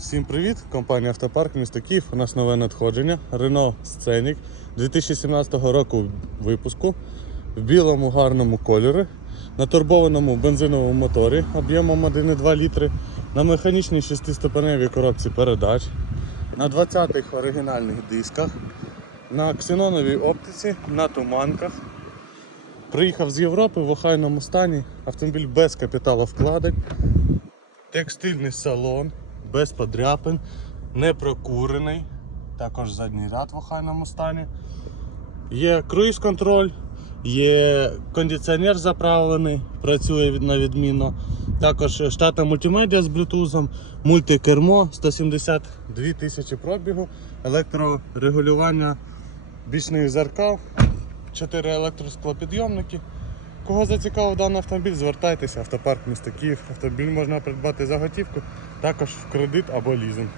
Всім привіт! Компанія Автопарк місто Київ. У нас нове надходження. Renault Scenic 2017 року випуску в білому гарному кольорі, на турбованому бензиновому моторі об'ємом 1,2 літри, на механічній 6-ступеневій коробці передач, на 20-х оригінальних дисках, на ксеноновій оптиці, на туманках. Приїхав з Європи в охайному стані, автомобіль без капіталовкладень. Текстильний салон, без подряпин, не прокурений, також задній ряд в охайному стані. Є круїз-контроль, є кондиціонер заправлений, працює на відмінно. Також штатна мультимедіа з блютузом, мультикермо 172 тисячі пробігу, електрорегулювання бічних зеркал, 4 електросклопідйомники. Кого зацікавив даний автомобіль, звертайтеся, автопарк місто Київ. Автомобіль можна придбати за готівку, також в кредит або лізинг.